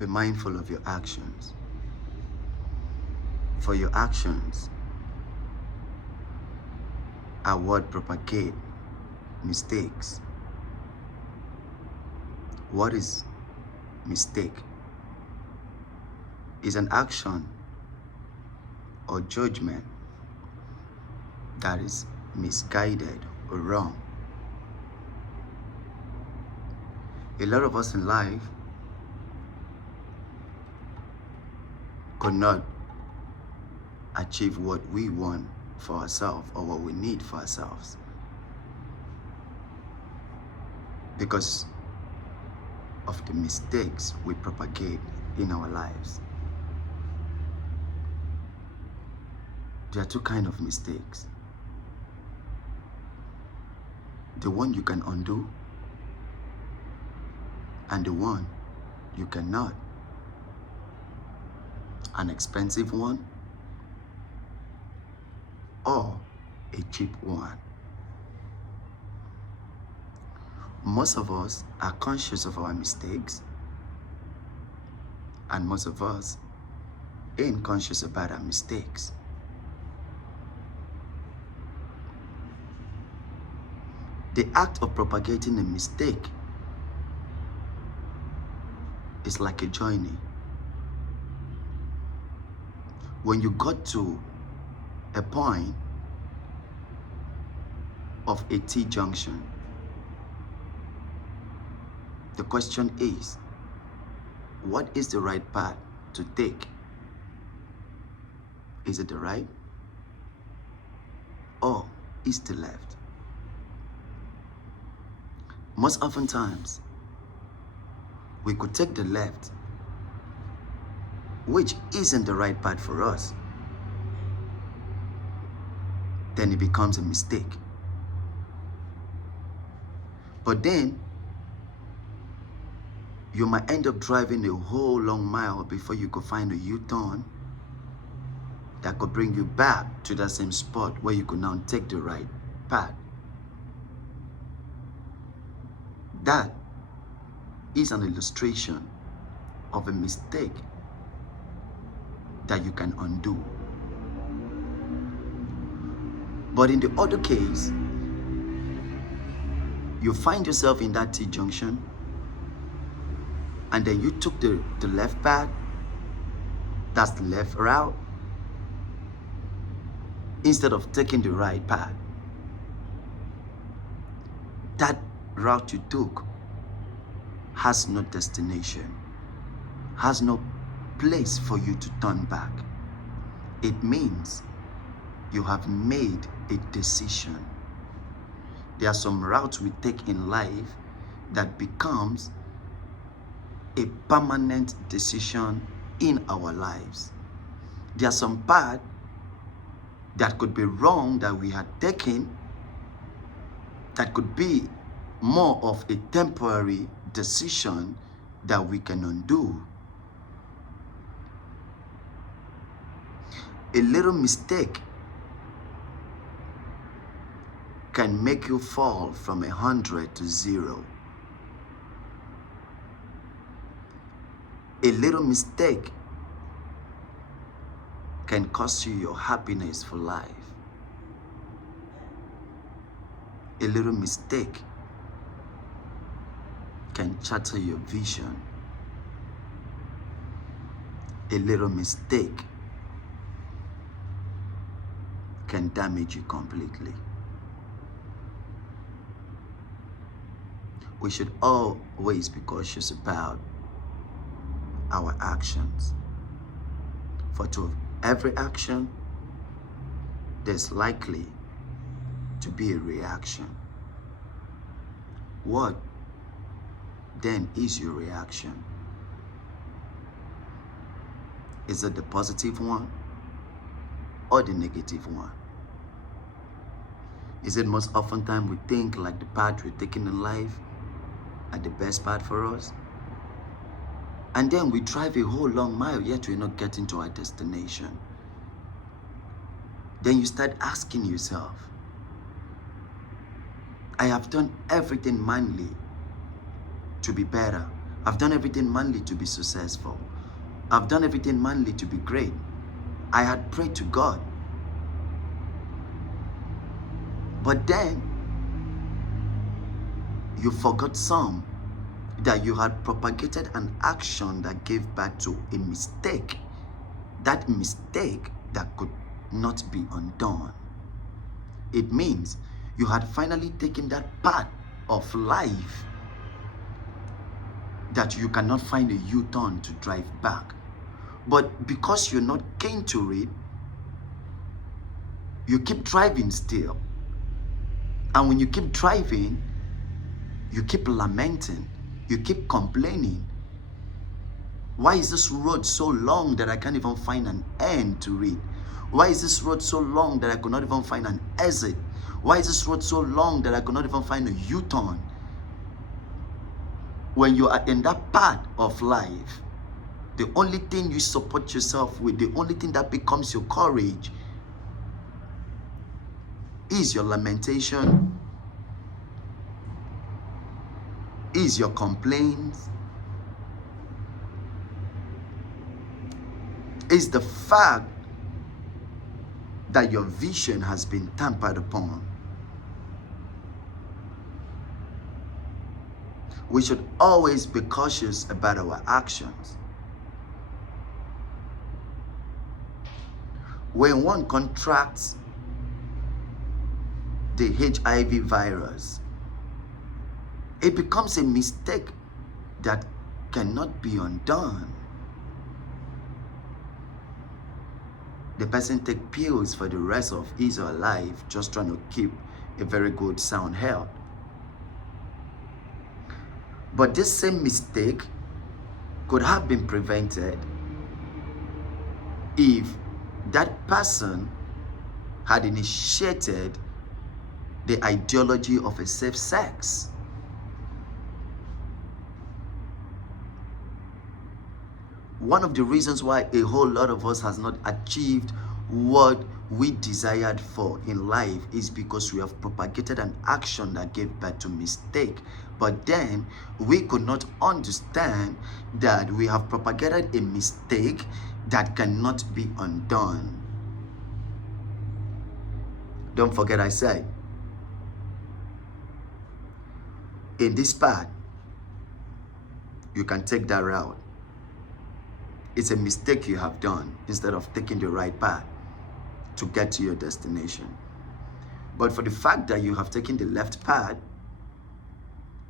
Be mindful of your actions. For your actions are what propagate mistakes. What is mistake? Is an action or judgment that is misguided or wrong. A lot of us in life could not achieve what we want for ourselves or what we need for ourselves because of the mistakes we propagate in our lives. There are two kinds of mistakes. The one you can undo and the one you cannot. An expensive one or a cheap one. Most of us are conscious of our mistakes, and most of us ain't conscious about our mistakes. The act of propagating a mistake is like a journey. When you got to a point of a T-junction, the question is, what is the right path to take? Is it the right or is the left? Most oftentimes, we could take the left, which isn't the right path for us. Then it becomes a mistake. But then, you might end up driving a whole long mile before you could find a U-turn that could bring you back to that same spot where you could now take the right path. That is an illustration of a mistake that you can undo. But in the other case, you find yourself in that T-junction and then you took the left path, that's the left route, instead of taking the right path. That route you took has no destination, has no place for you to turn back. It means you have made a decision. There are some routes we take in life that becomes a permanent decision in our lives. There are some paths that could be wrong that we had taken that could be more of a temporary decision that we can undo. A little mistake can make you fall from 100 to 0. A little mistake can cost you your happiness for life. A little mistake can shatter your vision. A little mistake can damage you completely. We should always be cautious about our actions. For to every action, there's likely to be a reaction. What then is your reaction? Is it the positive one or the negative one? Is it most often time we think like the path we're taking in life are the best path for us? And then we drive a whole long mile, yet we're not getting to our destination. Then you start asking yourself, I have done everything manly to be better, I've done everything manly to be successful. I've done everything manly to be great. I had prayed to God. But then, you forgot some, that you had propagated an action that gave birth to a mistake. That mistake that could not be undone. It means you had finally taken that part of life that you cannot find a U-turn to drive back. But because you're not keen to it, you keep driving still. And when you keep driving, you keep lamenting, you keep complaining. Why is this road so long that I can't even find an end to it? Why is this road so long that I could not even find an exit? Why is this road so long that I could not even find a U-turn? When you are in that part of life, the only thing you support yourself with, the only thing that becomes your courage is your lamentation, is your complaints, is the fact that your vision has been tampered upon. We should always be cautious about our actions. When one contracts the HIV virus, it becomes a mistake that cannot be undone. The person takes pills for the rest of his or her life, just trying to keep a very good sound health. But this same mistake could have been prevented if that person had initiated the ideology of a safe sex. One of the reasons why a whole lot of us has not achieved what we desired for in life is because we have propagated an action that gave birth to mistake. But then we could not understand that we have propagated a mistake that cannot be undone. Don't forget I said, in this part, you can take that route. It's a mistake you have done instead of taking the right path to get to your destination. But for the fact that you have taken the left path,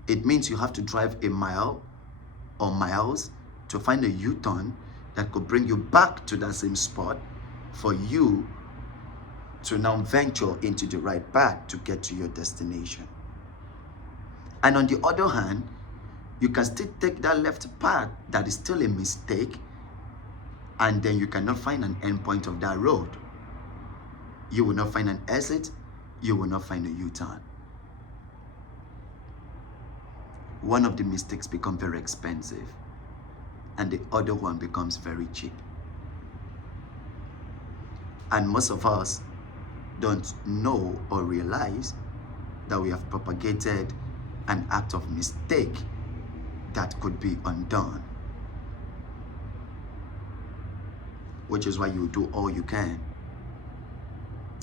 it means you have to drive a mile or miles to find a U-turn that could bring you back to that same spot for you to now venture into the right path to get to your destination. And on the other hand, you can still take that left path that is still a mistake, and then you cannot find an end point of that road. You will not find an exit, you will not find a U-turn. One of the mistakes becomes very expensive, and the other one becomes very cheap. And most of us don't know or realize that we have propagated an act of mistake that could be undone. Which is why you do all you can.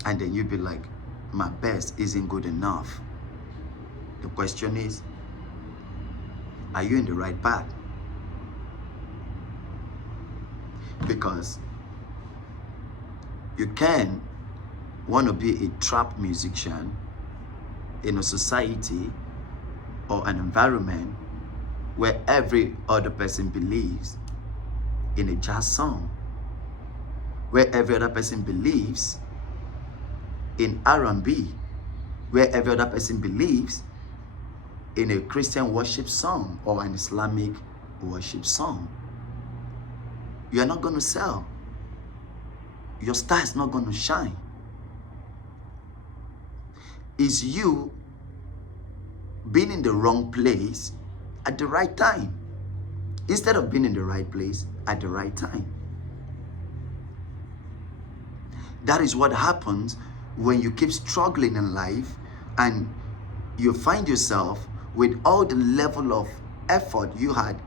And then you'll be like, my best isn't good enough. The question is, are you in the right path? Because you can want to be a trap musician in a society or an environment where every other person believes in a jazz song, where every other person believes in R&B, where every other person believes in a Christian worship song or an Islamic worship song. You are not going to sell. Your star is not going to shine. It's you being in the wrong place at the right time, instead of being in the right place at the right time. That is what happens when you keep struggling in life and you find yourself with all the level of effort you had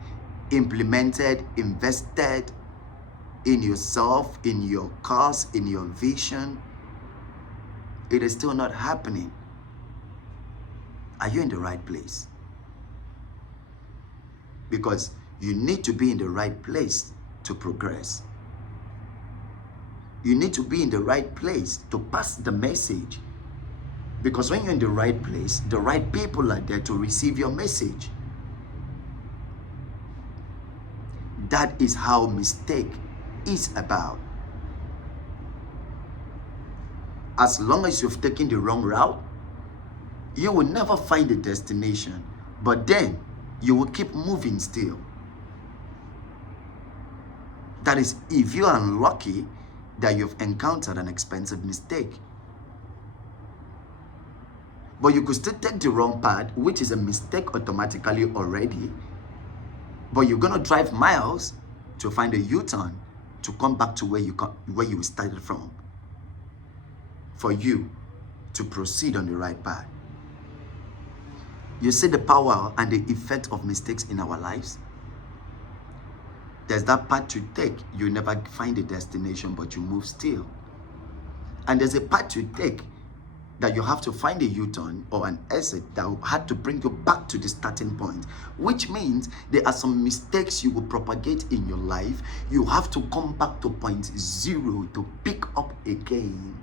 implemented, invested in yourself, in your cause, in your vision, it is still not happening. Are you in the right place? Because you need to be in the right place to progress. You need to be in the right place to pass the message. Because when you're in the right place, the right people are there to receive your message. That is how mistake is about. As long as you've taken the wrong route, you will never find a destination, but then you will keep moving still. That is if you are unlucky that you've encountered an expensive mistake. But you could still take the wrong path, which is a mistake automatically already, but you're going to drive miles to find a U-turn to come back to where you started from, for you to proceed on the right path. You see the power and the effect of mistakes in our lives? There's that path to take. You never find a destination, but you move still. And there's a path to take that you have to find a U-turn or an exit that had to bring you back to the starting point, which means there are some mistakes you will propagate in your life. You have to come back to point zero to pick up again.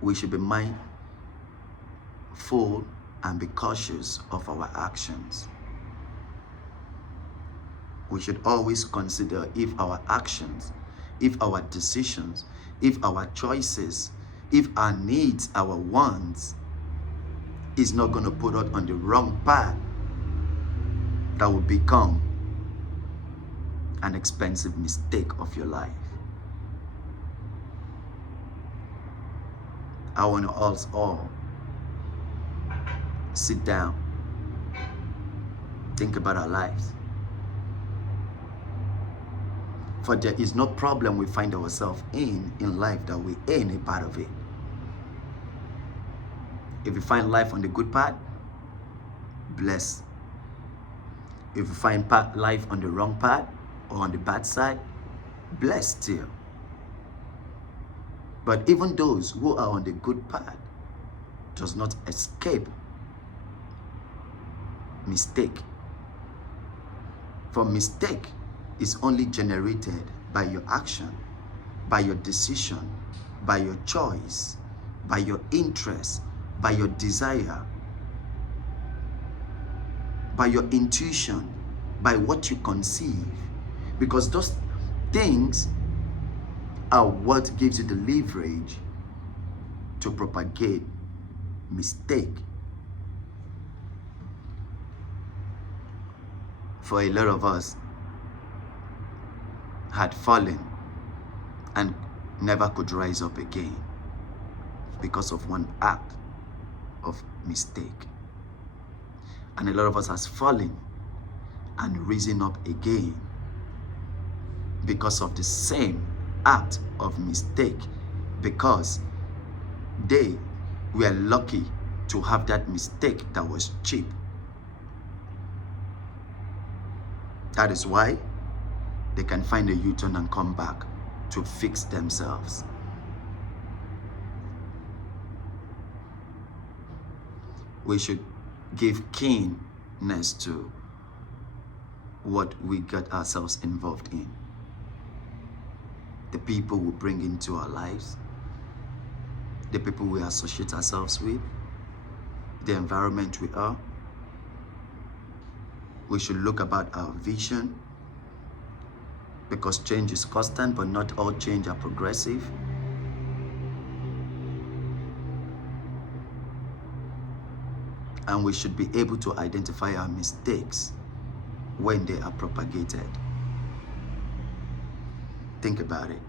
We should be mindful and be cautious of our actions. We should always consider if our actions, if our decisions, if our choices, if our needs, our wants is not going to put us on the wrong path that will become an expensive mistake of your life. I want us all sit down, think about our lives. For there is no problem we find ourselves in life that we ain't a part of it. If you find life on the good path, bless. If you find life on the wrong path or on the bad side, bless still. But even those who are on the good path does not escape mistake. For mistake is only generated by your action, by your decision, by your choice, by your interest, by your desire, by your intuition, by what you conceive. Because those things are what gives you the leverage to propagate mistake. For a lot of us had fallen and never could rise up again because of one act of mistake. And a lot of us has fallen and risen up again because of the same act of mistake, because they were lucky to have that mistake that was cheap. That is why they can find a U-turn and come back to fix themselves. We should give keenness to what we get ourselves involved in. The people we bring into our lives, the people we associate ourselves with, the environment we are. We should look about our vision, because change is constant, but not all change are progressive. And we should be able to identify our mistakes when they are propagated. Think about it.